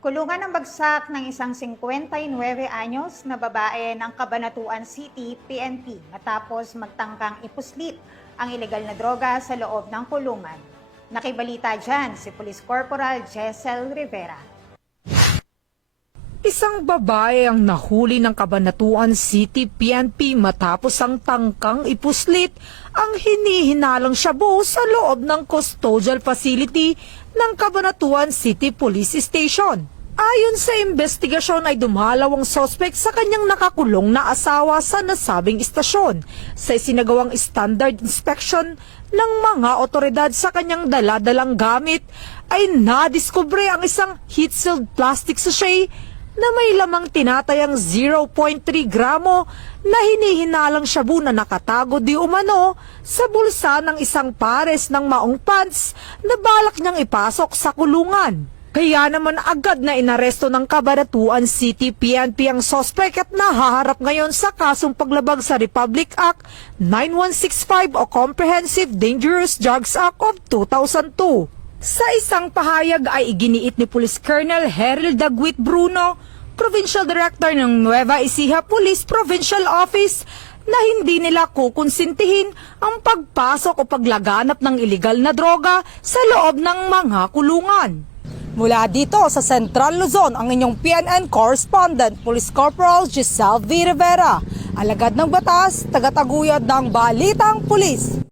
Kulungan ng bagsak ng isang 59 anyos na babae ng Cabanatuan City, PNP matapos magtangkang ipuslit ang ilegal na droga sa loob ng kulungan. Nakibalita dyan si Police Corporal Jessel Rivera. Isang babae ang nahuli ng Cabanatuan City PNP matapos ang tangkang ipuslit ang hinihinalang shabu sa loob ng custodial facility ng Cabanatuan City Police Station. Ayon sa investigasyon ay dumalaw ang suspect sa kanyang nakakulong na asawa sa nasabing istasyon. Sa isinagawang standard inspection ng mga otoridad sa kanyang daladalang gamit ay nadiskubre ang isang heat-sealed plastic sachet na may lamang tinatayang 0.3 gramo na hinihinalang shabu na nakatago di umano sa bulsa ng isang pares ng maong pants na balak niyang ipasok sa kulungan. Kaya naman agad na inaresto ng Cabanatuan City PNP ang suspect at nahaharap ngayon sa kasong paglabag sa Republic Act 9165 o Comprehensive Dangerous Drugs Act of 2002. Sa isang pahayag ay iginiit ni Police Colonel Heril Daguit Bruno, Provincial Director ng Nueva Ecija Police Provincial Office, na hindi nila kukonsintihin ang pagpasok o paglaganap ng iligal na droga sa loob ng mga kulungan. Mula dito sa Central Luzon, ang inyong PNN correspondent, Police Corporal Giselle V. Rivera, alagad ng batas, tagataguyod ng Balitang Pulis.